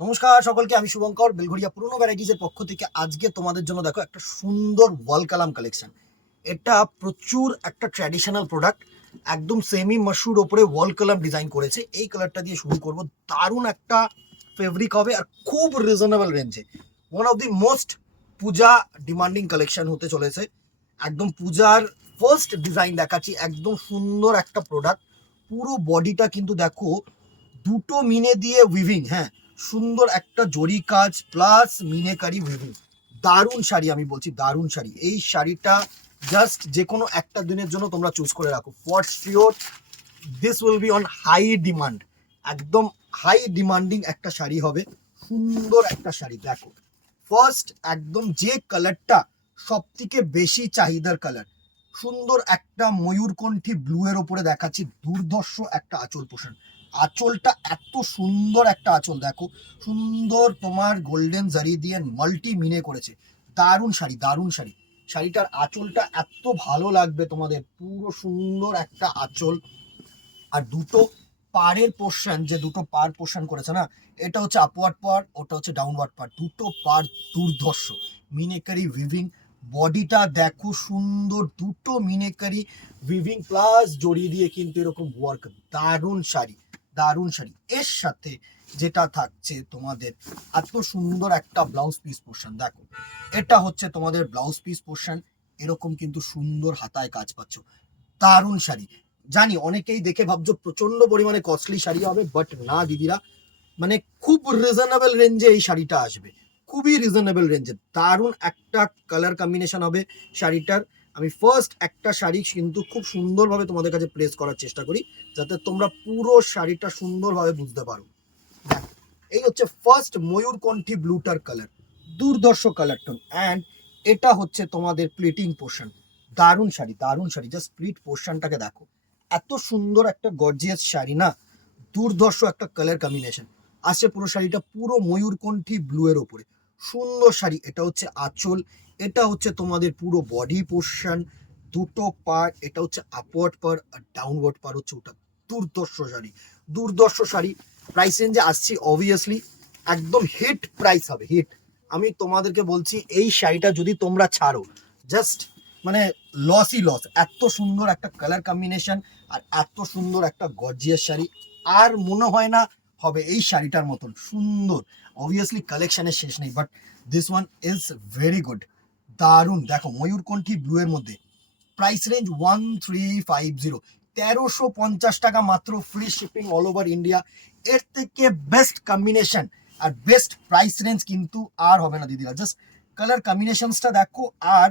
নমস্কার সকলকে, আমি শুভঙ্কর বেলঘরিয়া পুরনো ভ্যারাইটিস এর পক্ষ থেকে আজকে তোমাদের জন্য দেখো একটা সুন্দর ওয়াল কালাম কালেকশন। এটা প্রচুর একটা ট্র্যাডিশনাল প্রোডাক্ট, একদম সেমি মাশরুর ওপরে ওয়াল কালাম ডিজাইন করেছে। এই কালারটা দিয়ে শুরু করব। দারুণ একটা ফেব্রিক হবে আর খুব রিজনেবল রেঞ্জে। One of the most Puja demanding collection হতে চলেছে। একদম পূজার ফার্স্ট ডিজাইন দেখাচ্ছি, একদম সুন্দর একটা প্রোডাক্ট। পুরো বডিটা কিন্তু দেখো দুটো মিনে দিয়ে উইভিং, হ্যাঁ, সুন্দর একটা জরি কাজ প্লাস মিনেকারি উইভিং। দারুণ শাড়ি, আমি বলছি দারুণ শাড়ি। এই শাড়িটা জাস্ট যে কোনো একটা দিনের জন্য তোমরা চুজ করে রাখো, for sure this will be on high demand. একদম হাই ডিমান্ডিং একটা শাড়ি হবে, সুন্দর একটা শাড়ি। দেখো ফার্স্ট একদম যে কালারটা সব থেকে বেশি চাহিদার কালার, সুন্দর একটা ময়ূরকণ্ঠী ব্লু এর ওপরে দেখাচ্ছি। দুর্ধর্ষ একটা আঁচল পোষণ, আঁচলটা এত সুন্দর একটা আঁচল, দেখো সুন্দর তোমার গোল্ডেন জারি দিয়ে মাল্টি মিনে করেছে। দারুণ শাড়ি, দারুণ শাড়ি। শাড়িটার আঁচলটা এত ভালো লাগবে তোমাদের, পুরো সুন্দর একটা আঁচল। আর দুটো পাড়ের পোর্শন, যে দুটো পাড় পোর্শন করেছে না, এটা হচ্ছে আপওয়ার্ড পার্ট, ওটা হচ্ছে ডাউনওয়ার্ড পার্ট। দুটো পাড় দুর্ধর্ষ মিনেকারি উইভিং। বডিটা দেখো সুন্দর, দুটো মিনেকারি উইভিং প্লাস জড়িয়ে দিয়ে কিন্তু এরকম ওয়ার্ক। দারুণ শাড়ি, দারুণ শাড়ি। এর সাথে যেটা থাকছে তোমাদের এত সুন্দর একটা ব্লাউজ পিস পোর্শন। দেখো এটা হচ্ছে তোমাদের ব্লাউজ পিস পোর্শন, এরকম কিন্তু সুন্দর হাতায় কাজ পাচ্ছ। দারুণ শাড়ি। জানি অনেকেই দেখে ভাবছো প্রচন্ড পরিমাণে কস্টলি শাড়ি হবে, বাট না দিদিরা, মানে খুব রিজনেবল রেঞ্জে এই শাড়িটা আসবে, খুবই রিজনেবল রেঞ্জে। দারুণ একটা কালার কম্বিনেশন হবে শাড়িটার। আমি ফার্স্ট একটা শাড়ি কিন্তু খুব সুন্দরভাবে তোমাদের কাছে প্লেস করার চেষ্টা করি, যাতে তোমরা পুরো শাড়িটা সুন্দরভাবে বুঝতে পারো। এই হচ্ছে ফার্স্ট ময়ূরকণ্ঠী ব্লুটার কালার, দুর্ধর্ষ কালার টোন। অ্যান্ড এটা হচ্ছে তোমাদের প্লিটিং পোর্শন। দারুণ শাড়ি, দারুণ শাড়ি। জাস্ট প্লিট পোর্শনটাকে দেখো, এত সুন্দর একটা গর্জিয়াস শাড়ি না, দুর্ধর্ষ একটা কালার কম্বিনেশন আসছে। পুরো শাড়িটা পুরো ময়ূরকণ্ঠী ব্লু এর ওপরে, সুন্দর শাড়ি। এটা হচ্ছে আঁচল, এটা হচ্ছে তোমাদের পুরো বডি পোর্শন, দুটো পার্ট। এটা হচ্ছে আপওয়ার্ড পার আর ডাউনওয়ার্ড পার হচ্ছে ওটা। দুর্ধর্ষ শাড়ি, দুর্ধর্ষ শাড়ি। প্রাইস রেঞ্জে আসছি অবভিয়াসলি একদম হিট প্রাইস হবে, হিট। আমি তোমাদেরকে বলছি এই শাড়িটা যদি তোমরা ছাড়ো, জাস্ট মানে লসই লস। এত সুন্দর একটা কালার কম্বিনেশন আর এত সুন্দর একটা গর্জিয়াস শাড়ি আর মনে হয় না হবে এই শাড়িটার মতন সুন্দর। অবভিয়াসলি কালেকশনের শেষ নেই, but this one is very good. দারুণ। দেখো ময়ূরকণ্ঠী ব্লু এর মধ্যে, প্রাইস রেঞ্জ 1350, 1350 টাকা মাত্র, free shipping all over India. এর থেকে বেস্ট কম্বিনেশন আর বেস্ট প্রাইস রেঞ্জ কিন্তু আর হবে না দিদিরা। জাস্ট কালার কম্বিনেশনসটা দেখো আর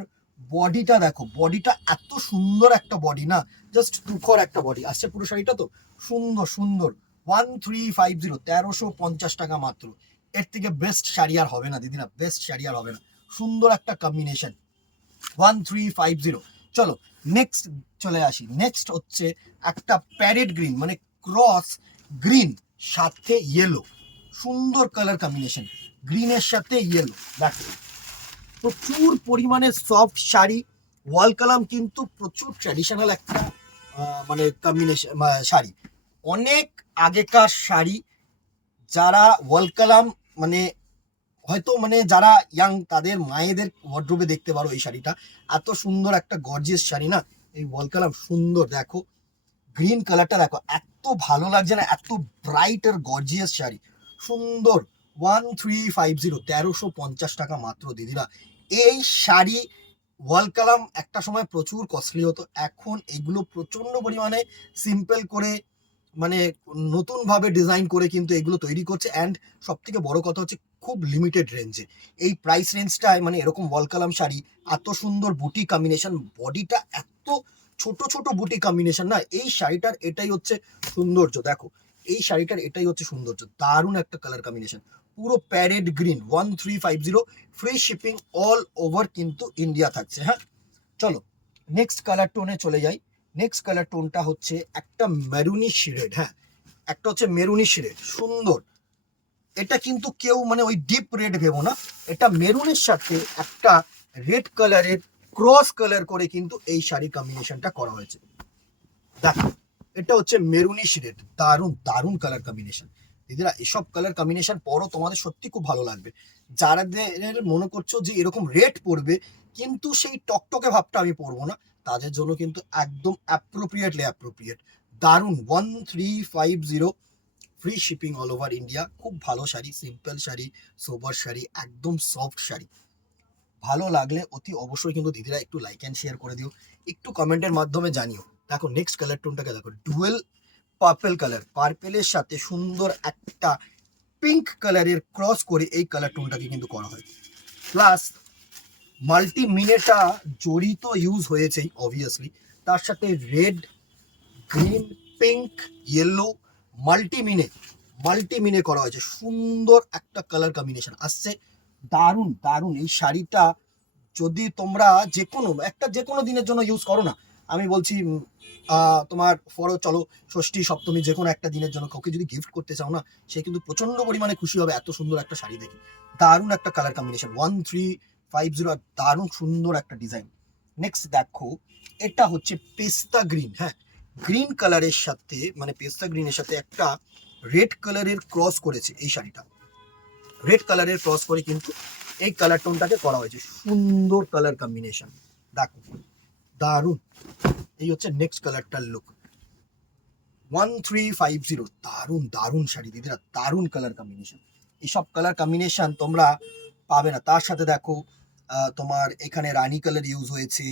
বডিটা দেখো, বডিটা এত সুন্দর একটা বডি না, জাস্ট তুখর একটা বডি আসছে পুরো শাড়িটা। তো সুন্দর সুন্দর। 1350, 1350 টাকা মাত্র। এর থেকে বেস্ট শাড়ি আর হবে না দিদিরা, বেস্ট শাড়ি আর হবে না। সুন্দর একটা কম্বিনেশন, 1350। চলো নেক্সট চলে আসি। নেক্সট হচ্ছে একটা প্যারেট গ্রিন, মানে ক্রস গ্রিন সাথে ইয়েলো, সুন্দর কালার কম্বিনেশন, গ্রিনের সাথে ইয়েলো। দেখো প্রচুর পরিমাণে সফট শাড়ি। ওয়াল কালাম কিন্তু প্রচুর ট্র্যাডিশনাল একটা মানে কম্বিনেশন শাড়ি, অনেক আগেকার শাড়ি। যারা ওয়াল কালাম মানে হয়তো মানে যারা ইয়াং তাদের মায়েদের ওয়ার্ড্রোবে দেখতে পারো এই শাড়িটা। এত সুন্দর একটা গর্জিয়াস শাড়ি না, এই ওয়াল কালার সুন্দর। দেখো গ্রিন কালারটা দেখো, এত ভালো লাগছে না, এত ব্রাইট আর গর্জিয়াস শাড়ি, সুন্দর। 1350, 1350 টাকা মাত্র দিদিরা। এই শাড়ি ওয়াল কালাম একটা সময় প্রচুর কস্টলি হতো, এখন এগুলো প্রচন্ড পরিমাণে সিম্পল করে মানে নতুন ভাবে ডিজাইন করে কিন্তু এগুলো তৈরি করছে। অ্যান্ড সব থেকে বড় কথা হচ্ছে খুব লিমিটেড রেঞ্জে এই প্রাইস রেঞ্জটায়, মানে এরকম ওয়াল কালাম শাড়ি, এত সুন্দর বুটি কম্বিনেশন, বডিটা এত ছোট ছোট বুটি কম্বিনেশন না, এই শাড়িটার এটাই হচ্ছে সৌন্দর্য। দেখো এই শাড়িটার এটাই হচ্ছে সৌন্দর্য, দারুণ একটা কালার কম্বিনেশন। পুরো parade green, 1350, free shipping all over কিন্তু ইন্ডিয়া থাকছে। হ্যাঁ চলো নেক্সট কালার টোনে চলে যাই। নেক্সট কালার টোনটা হচ্ছে একটা মেরুনি শেড। হ্যাঁ একটা হচ্ছে মেরুনি শেড, সুন্দর। এটা কিন্তু কেউ মানে ওই ডিপ রেড ভেবো না, এটা মেরুনের সাথে একটা রেড কালারের ক্রস কালার করে কিন্তু এই শাড়ি কম্বিনেশনটা করা হয়েছে। দেখো এটা হচ্ছে মেরুনি শেড, দারুণ দারুণ কালার কম্বিনেশন। দিদিরা এসব কালার কম্বিনেশন পরও তোমাদের সত্যি খুব ভালো লাগবে। যাদের মনে করছো যে এরকম রেট পড়বে কিন্তু সেই টকটকে ভাবটা আমি পরবো না, তাদের জন্য কিন্তু একদম অ্যাপ্রোপ্রিয়েট দারুণ 1350, free shipping all over India. খুব ভালো শাড়ি, সিম্পল শাড়ি, সোবার শাড়ি, একদম সফট শাড়ি। ভালো লাগলে অতি অবশ্যই কিন্তু দিদিরা একটু লাইক অ্যান্ড শেয়ার করে দিও, একটু কমেন্টের মাধ্যমে জানিও। দেখো নেক্সট কালার টোনটাকে দেখো, ডুয়েল পার্পেল কালার, পার্পেলের সাথে সুন্দর একটা পিঙ্ক কালারের ক্রস করে এই কালার টোনটাকে কিন্তু করা হয়। প্লাস মাল্টি মিনেটা জড়ি তো ইউজ হয়েছেই অবভিয়াসলি, তার সাথে red, green, pink, yellow, multi মিনে করা হয়েছে। সুন্দর একটা কালার কম্বিনেশন আসছে, দারুণ দারুণ। এই শাড়িটা যদি তোমরা যে কোনো দিনের জন্য ইউজ করো না, আমি বলছি তোমার চলো ষষ্ঠী সপ্তমী যে কোনো একটা দিনের জন্য কাউকে যদি গিফট করতে চাও না, সে কিন্তু প্রচন্ড পরিমাণে খুশি হবে এত সুন্দর একটা শাড়ি দেখে। দারুণ একটা কালার কম্বিনেশন 1350, দারুণ সুন্দর একটা ডিজাইন। নেক্সট দেখো, এটা হচ্ছে পেস্তা গ্রিন। হ্যাঁ, গ্রিন কালারের সাথে মানে পেস্তা গ্রিনের সাথে একটা রেড কালারের ক্রস করেছে এই শাড়িটা। রেড কালারের ক্রস করে কিন্তু এই কালার টোনটাকে করা হয়েছে। সুন্দর কালার কম্বিনেশন, দেখো দারুণ। এই হচ্ছে নেক্সট কালারটার লুক 1350, দারুণ দারুণ শাড়ি দিদিরা, দারুণ কালার কম্বিনেশন। এইসব কালার কম্বিনেশন তোমরা পাবে না। তার সাথে দেখো তোমার এখানে রানী কালার ইউজ হয়েছে,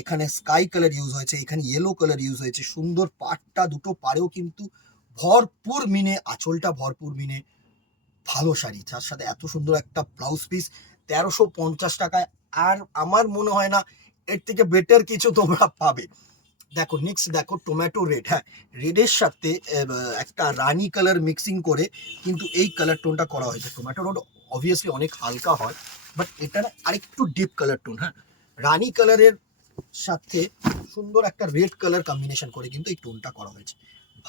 এখানে স্কাই কালার ইউজ হয়েছে, এখানে ইয়েলো কালার ইউজ হয়েছে। সুন্দর পাটটা দুটো পাড়েও কিন্তু ভরপুর মিনে, আঁচলটা ভরপুর মিনে, ভালো শাড়ি। তার সাথে এত সুন্দর একটা ব্লাউজ পিস 1350 টাকায়। আর আমার মনে হয় না এর থেকে বেটার কিছু তোমরা পাবে। দেখো নেক্সট দেখো টমেটো রেড। হ্যাঁ, রেডের সাথে একটা রানী কালার মিক্সিং করে কিন্তু এই কালার টোনটা করা হয়েছে। টমেটো রেড অবভিয়াসলি অনেক হালকা হয়, বাট এটা না আরেকটু ডিপ কালার টোন। হ্যাঁ, রানী কালারের সাথে সুন্দর একটা রেড কালার কম্বিনেশন করে কিন্তু এই টোনটা করা হয়েছে।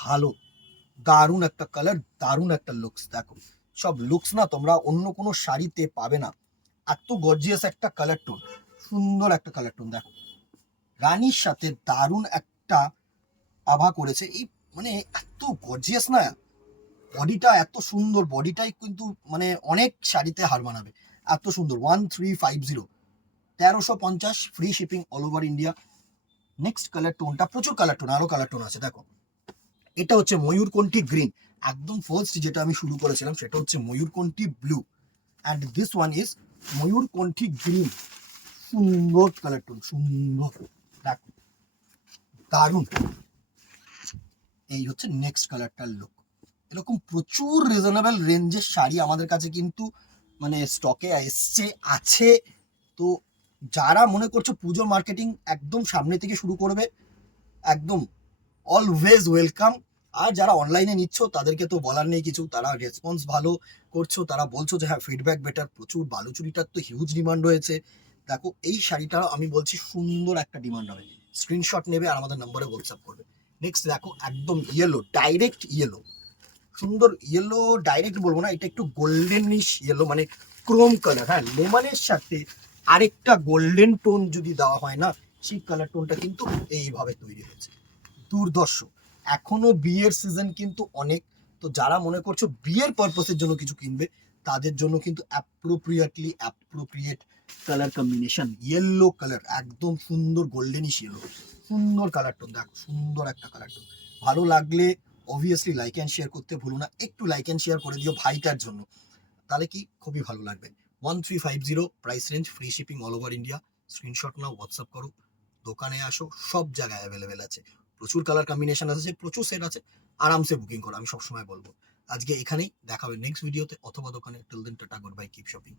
ভালো, দারুণ একটা কালার, দারুণ একটা লুকস। দেখো সব লুকস না তোমরা অন্য কোনো শাড়িতে পাবে না, এত গর্জিয়াস একটা কালার টোন, সুন্দর একটা কালার টোন। দেখো রানীর সাথে দারুণ একটা আভা করেছে এই, মানে এত গর্জিয়াস না, বডিটা এত সুন্দর, বডিটাই কিন্তু মানে অনেক শাড়িতে হার মানাবে, এত সুন্দর। 1350, 1350, free shipping all over India. Next colour টোনটা, প্রচুর কালার টোন, আরো কালার টোন আছে। দেখো এটা হচ্ছে ময়ূরকণ্ঠী গ্রিন। একদম ফার্স্ট যেটা আমি শুরু করেছিলাম সেটা হচ্ছে ময়ূরকণ্ঠী blue, and this one is ময়ূরকণ্ঠী গ্রিন। সুন্দর কালার টোন, সুন্দর, দেখো দারুণ। এই হচ্ছে নেক্সট কালারটার লুক। এরকম প্রচুর রিজনেবল রেঞ্জের শাড়ি আমাদের কাছে কিন্তু মানে স্টকে এসছে, আছে। তো যারা মনে করছো পুজো মার্কেটিং একদম সামনে থেকে শুরু করবে, একদম অলওয়েজ ওয়েলকাম। আর যারা অনলাইনে নিচ্ছ তাদেরকে তো বলার নেই কিছু, তারা রেসপন্স ভালো করছো, তারা বলছো যে হ্যাঁ ফিডব্যাক বেটার। প্রচুর বালুচুরিটার তো হিউজ ডিমান্ড রয়েছে। দেখো এই শাড়িটা আমি বলছি সুন্দর একটা ডিমান্ড হবে, স্ক্রিনশট নেবে আর আমাদের নম্বরে হোয়াটসঅ্যাপ করবে। নেক্সট দেখো একদম ইয়েলো, ডাইরেক্ট ইয়েলো, সুন্দর ইয়েলো, ডাইরেক্ট বলবো না, এটা একটু গোল্ডেনিশ ইয়েলো, মানে ক্রোম কালার। হ্যাঁ, লেমনের সাথে আরেকটা গোল্ডেন টোন যদি দেওয়া হয় না, সেই কালার টোনটা কিন্তু এইভাবে তৈরি হয়েছে, দুর্ধর্ষ। এখনো বিয়ের সিজন কিন্তু অনেক, তো যারা মনে করছো বিয়ের পারপাসের জন্য কিছু কিনবে তাদের জন্য কিন্তু appropriate colour combination. Yellow colour, একদম সুন্দর গোল্ডেনিশ ইয়েলো, সুন্দর কালার টোন। দেখো সুন্দর একটা কালার টোন। ভালো লাগলে অবভিয়াসলি লাইক অ্যান্ড শেয়ার করতে ভুলো না, একটু লাইক অ্যান্ড শেয়ার করে দিও ভাইটার জন্য, তাহলে কি খুবই ভালো লাগবে। 1350 price range, free shipping all over India. Screenshot নাও, হোয়াটসঅ্যাপ করো, দোকানে আসো, সব জায়গায় অ্যাভেলেবেল আছে। প্রচুর কালার কম্বিনেশন আছে, প্রচুর সেট আছে, আরামসে বুকিং করো, আমি সবসময় বলবো। আজকে এখানেই দেখা হবে নেক্সট ভিডিওতে অথবা দোকানে। Till then tata, good bye, keep shopping.